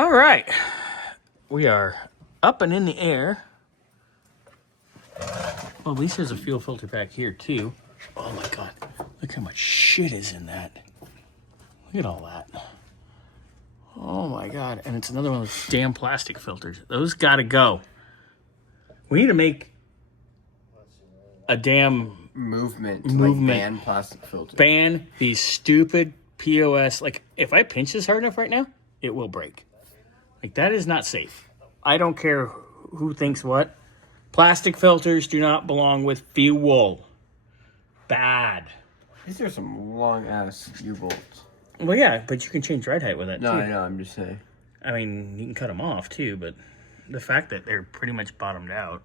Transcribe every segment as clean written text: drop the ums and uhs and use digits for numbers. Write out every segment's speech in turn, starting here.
All right, we are up and in the air. Well, at least there's a fuel filter back here too. Oh my God, look how much shit is in that. Look at all that. Oh my God, and it's another one of those damn plastic filters. Those gotta go. We need to make a damn movement to like ban plastic filters. Ban these stupid POS. Like, if I pinch this hard enough right now, it will break. Like, that is not safe. I don't care who thinks what. Plastic filters do not belong with fuel. Bad. These are some long-ass U-bolts. Well, yeah, but you can change ride height with that, No, too. I know, I'm just saying. I mean, you can cut them off, too, but the fact that they're pretty much bottomed out.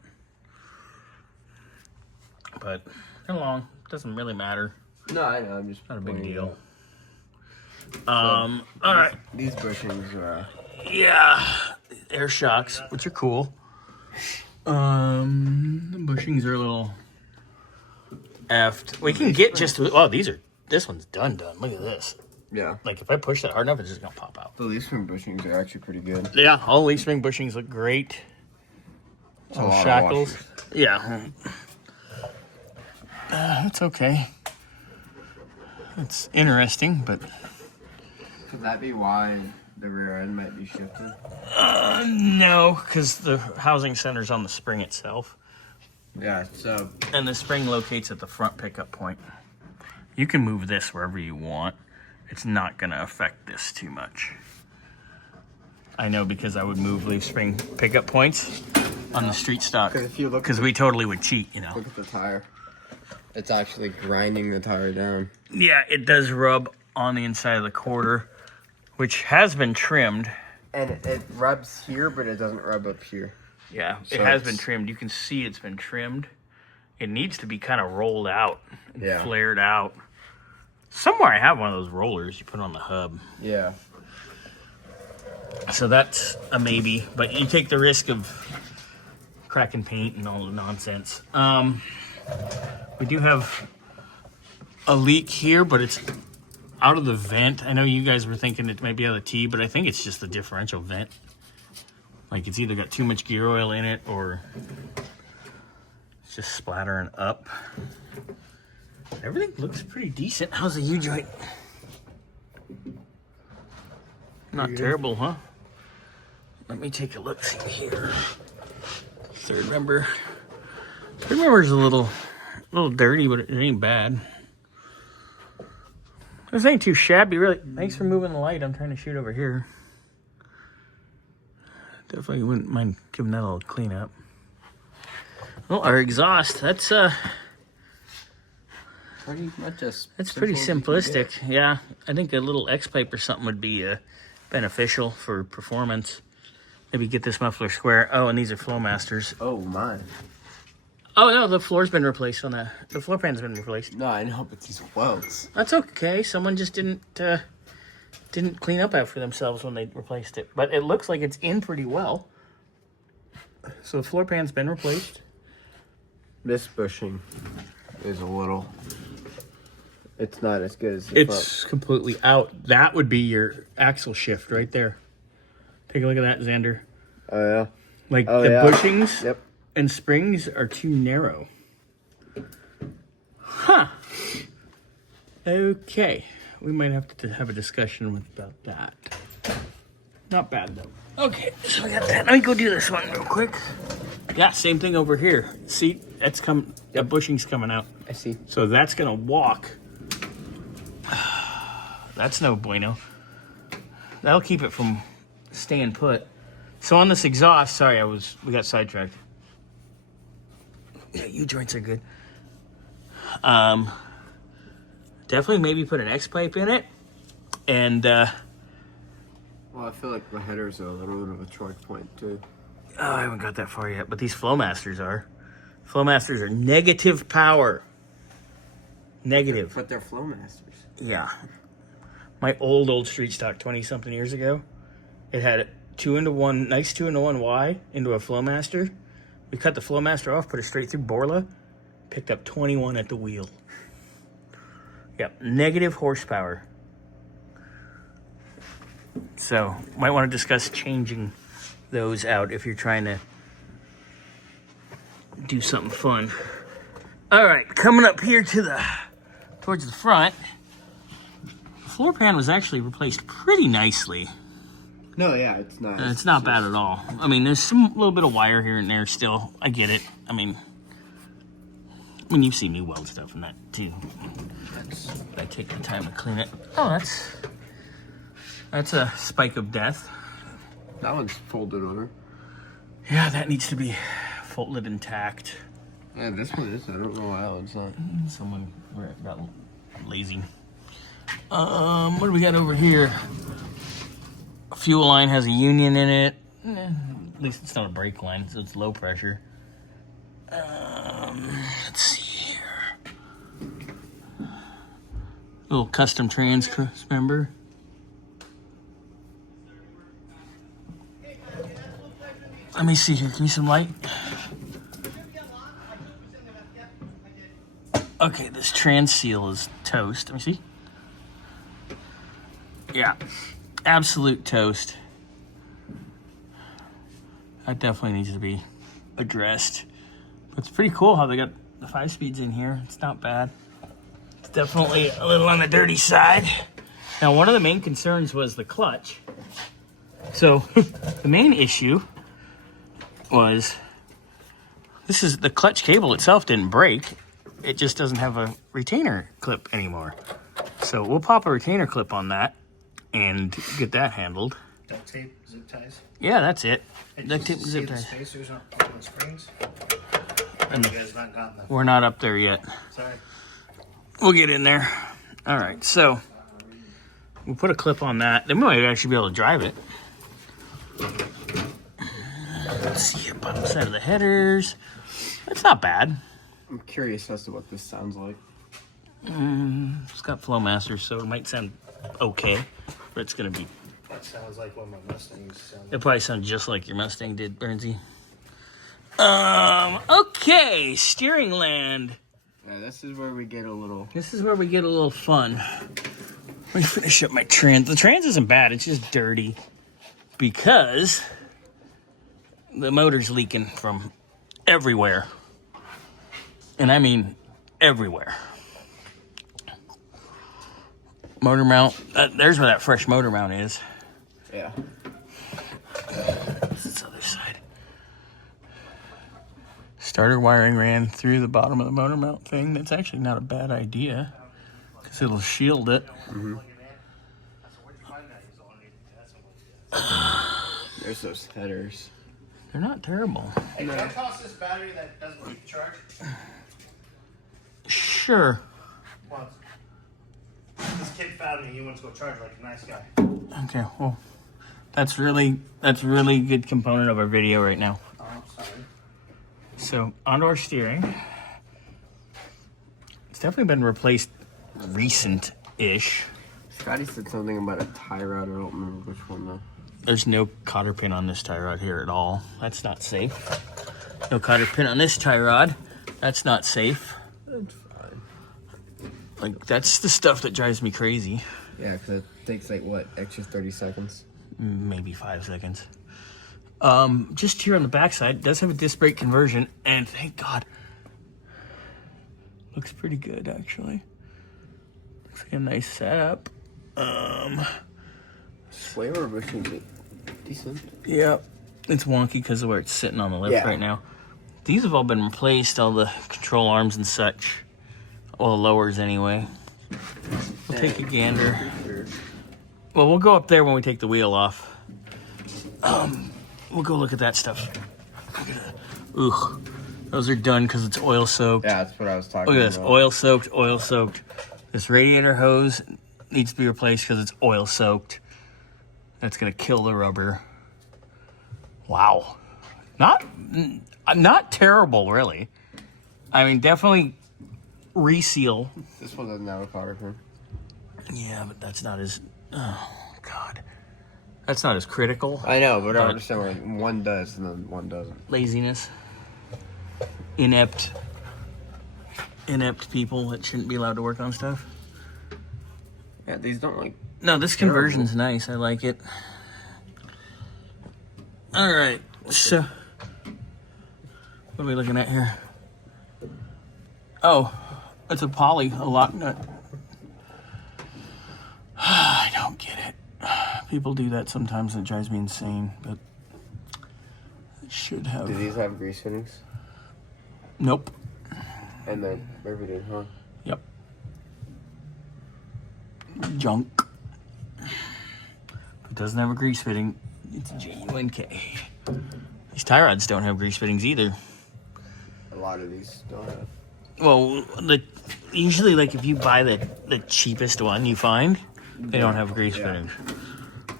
But they're long. Doesn't really matter. No, I know, I'm just Not a big deal. All right. These bushings are... Yeah, air shocks, which are cool. The bushings are a little effed. We can get just... Oh, this one's done. Look at this. Yeah. Like, if I push that hard enough, it's just going to pop out. The leaf spring bushings are actually pretty good. Yeah, all leaf spring bushings look great. All shackles. Yeah. It's okay. It's interesting, but... Could that be why the rear end might be shifted? No, because the housing center's on the spring itself. Yeah, so... And the spring locates at the front pickup point. You can move this wherever you want. It's not going to affect this too much. I know, because I would move leaf spring pickup points on the street stock. Because we totally would cheat, you know. Look at the tire. It's actually grinding the tire down. Yeah, it does rub on the inside of the quarter, which has been trimmed. And it rubs here, but it doesn't rub up here. Yeah, so it has been trimmed. You can see it's been trimmed. It needs to be kind of rolled out and flared out. Somewhere I have one of those rollers you put on the hub. Yeah. So that's a maybe, but you take the risk of cracking paint and all the nonsense. We do have a leak here, but it's out of the vent. I know you guys were thinking it might be out of the T, but I think it's just the differential vent. Like, it's either got too much gear oil in it or it's just splattering up. Everything looks pretty decent. How's the U-joint? Not terrible, huh? Let me take a look see here. Third member. Third member's a little dirty, but it ain't bad. This ain't too shabby, really. Thanks for moving the light. I'm trying to shoot over here. Definitely wouldn't mind giving that a little clean up. Well, our exhaust, that's pretty much that's pretty simplistic. Yeah, I think a little X-pipe or something would be beneficial for performance. Maybe get this muffler square. Oh, and these are Flowmasters. Oh, my. Oh, no, the floor's been replaced on that. The floor pan's been replaced. No, I know, but these welds. That's okay. Someone just didn't clean up after themselves when they replaced it. But it looks like it's in pretty well. So the floor pan's been replaced. This bushing is a little... It's not as good as the It's front. Completely out. That would be your axle shift right there. Take a look at that, Xander. Oh, yeah. Like, the bushings and springs are too narrow. Huh. Okay. We might have to have a discussion about that. Not bad, though. Okay, so we got that. Let me go do this one real quick. Yeah, same thing over here. See, that's the bushing's coming out. I see. So that's going to walk. That's no bueno. That'll keep it from staying put. So on this exhaust, sorry, we got sidetracked. Yeah, U-joints are good. Definitely maybe put an X-pipe in it. And, well, I feel like the headers are a little bit of a choke point, too. Oh, I haven't got that far yet, but these Flowmasters are. Flowmasters are negative power. Negative. But they're Flowmasters. Yeah. My old street stock 20-something years ago, it had a 2-in-1, nice 2-in-1 Y into a Flowmaster. We cut the Flowmaster off, put it straight through Borla, picked up 21 at the wheel. Yep, negative horsepower. So might want to discuss changing those out if you're trying to do something fun. All right, coming up here towards the front, the floor pan was actually replaced pretty nicely. No, yeah, it's not. It's not bad at all. I mean, there's some little bit of wire here and there still. I get it. I mean, you see new weld stuff in that too. I take the time to clean it. Oh, that's a spike of death. That one's folded over. Yeah, that needs to be folded intact. Yeah, this one is. I don't know why that one's not. Someone got lazy. What do we got over here? Fuel line has a union in it. At least it's not a brake line, so it's low pressure. Let's see here. Little custom trans member. Let me see here. Give me some light. Okay, this trans seal is toast. Let me see. Yeah, absolute toast. That definitely needs to be addressed. But it's pretty cool how they got the 5 speeds in here. It's not bad. It's definitely a little on the dirty side. Now, one of the main concerns was the clutch. So the main issue was the clutch cable itself didn't break. It just doesn't have a retainer clip anymore. So we'll pop a retainer clip on that and get that handled. Duct tape, zip ties. Yeah, that's it. And Duct tape and zip the ties. spacers on the springs. And you guys not gotten them. We're not up there yet. Sorry. We'll get in there. All right, so we'll put a clip on that. Then we might actually be able to drive it. Let's see, bottom side of the headers. It's not bad. I'm curious as to what this sounds like. It's got Flowmaster, so it might sound okay, but it's gonna be. That sounds like what my Mustang used to sound like. It'll probably sound just like your Mustang did, Bernsey. Okay, steering land. Yeah, this is where we get a little. This is where we get a little fun. Let me finish up my trans. The trans isn't bad, it's just dirty because the motor's leaking from everywhere. And I mean everywhere. Motor mount. There's where that fresh motor mount is. Yeah. This other side. Starter wiring ran through the bottom of the motor mount thing. That's actually not a bad idea because it'll shield it. Mm-hmm. There's those headers. They're not terrible. Hey, can I toss this battery that doesn't keep charge? Sure. Once. This kid found me. He wants to go charge like a nice guy. Okay, well, that's really good component of our video right now. Oh, I'm sorry. So, onto our steering. It's definitely been replaced recent-ish. Scotty said something about a tie rod. I don't remember which one though. There's no cotter pin on this tie rod here at all. That's not safe. No cotter pin on this tie rod. That's not safe. That's fine. Like, that's the stuff that drives me crazy. Yeah, because it takes like what, extra 30 seconds? Maybe 5 seconds. Just here on the backside, it does have a disc brake conversion, and thank God. Looks pretty good, actually. Looks like a nice setup. Sway over bushing decent. Yeah, it's wonky because of where it's sitting on the lift right now. These have all been replaced, all the control arms and such. All the lowers anyway. We'll take a gander. Well, we'll go up there when we take the wheel off. We'll go look at that stuff. Look at that. Ooh, those are done because it's oil soaked. Yeah, that's what I was talking Look at about. this, oil soaked, oil soaked. This radiator hose needs to be replaced because it's oil soaked. That's gonna kill the rubber. Wow, not terrible, really. I mean, definitely reseal. This one doesn't have a cotter pin. Yeah, but that's not as. Oh God, that's not as critical. I know, but I understand why one does and then one doesn't. Laziness. Inept people that shouldn't be allowed to work on stuff. Yeah, these don't like. No, this conversion's nice. I like it. All right, so what are we looking at here? Oh, it's a poly, a lock nut. I don't get it. People do that sometimes and it drives me insane, but it should have. Do these have grease fittings? Nope. And they're riveted, huh? Yep. Junk. It doesn't have a grease fitting. It's a genuine K. These tie rods don't have grease fittings either. A lot of these don't have. Well, usually, like, if you buy the cheapest one you find, they don't have grease fittings.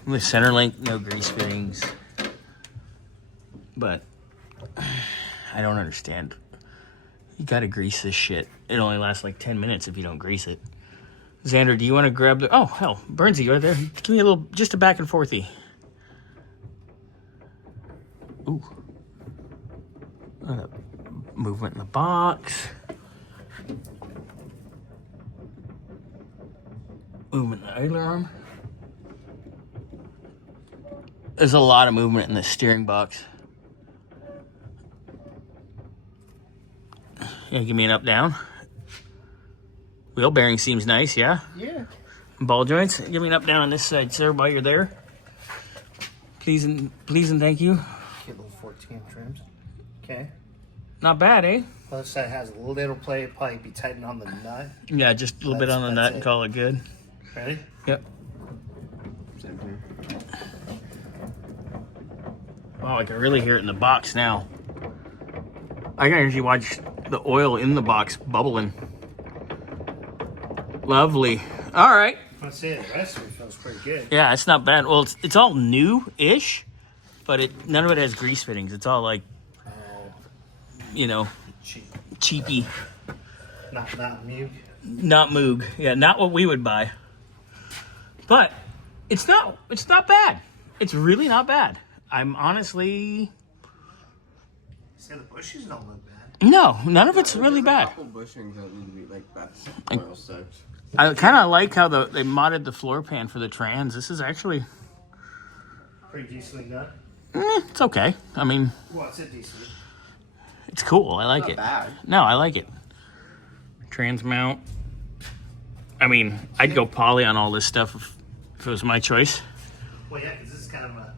With Centerlink, no grease fittings. But I don't understand. You gotta grease this shit. It only lasts like 10 minutes if you don't grease it. Xander, do you want to grab the... Oh, hell, Burnsy, right there. Give me a little... Just a back and forthy. Ooh. Movement in the box. Movement in the idler arm. There's a lot of movement in the steering box. Yeah, give me an up-down. Wheel bearing seems nice, yeah? Yeah. Ball joints. Give me an up-down on this side, sir, while you're there. Please and thank you. Get little 14 trims. Okay. Not bad, eh? Other side has a little play. Probably be tightened on the nut. Yeah, just a little bit on the nut and call it good. Ready? Yep. Same here. Wow, I can really hear it in the box now. I can actually watch the oil in the box bubbling. Lovely. All right. Let's say the rest of it feels pretty good. Yeah, it's not bad. Well, it's all new-ish, but none of it has grease fittings. It's all like, you know, Cheap. cheapy. Not Moog. Not Moog. Yeah, not what we would buy. But it's not bad. It's really not bad. I'm honestly... Say the bushes don't look bad. No, none of it's really bad. A couple bushings that need to be like that's oil soaked. I kind of like how they modded the floor pan for the trans. This is actually... Pretty decently done. It's okay. I mean, What's it decent? it's cool. I like Not it. bad. No, I like it. Trans mount. I mean, I'd go poly on all this stuff if it was my choice. Well, yeah, because this is kind of a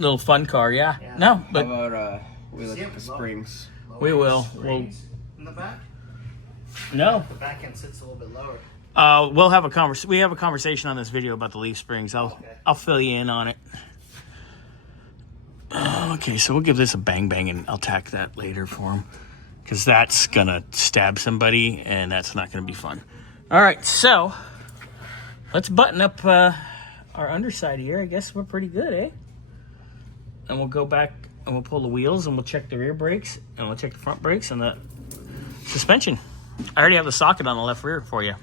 Little fun car, yeah. Yeah. No, but How about we look at the springs? We will. Springs in the back. no. The back end sits a little bit lower. We'll have we have a conversation on this video about the leaf springs. I'll fill you in on it. Okay, so we'll give this a bang and I'll tack that later for him. Because that's going to stab somebody, and that's not going to be fun. All right, so let's button up our underside here. I guess we're pretty good, eh? And we'll go back and we'll pull the wheels and we'll check the rear brakes and we'll check the front brakes and the suspension. I already have the socket on the left rear for you.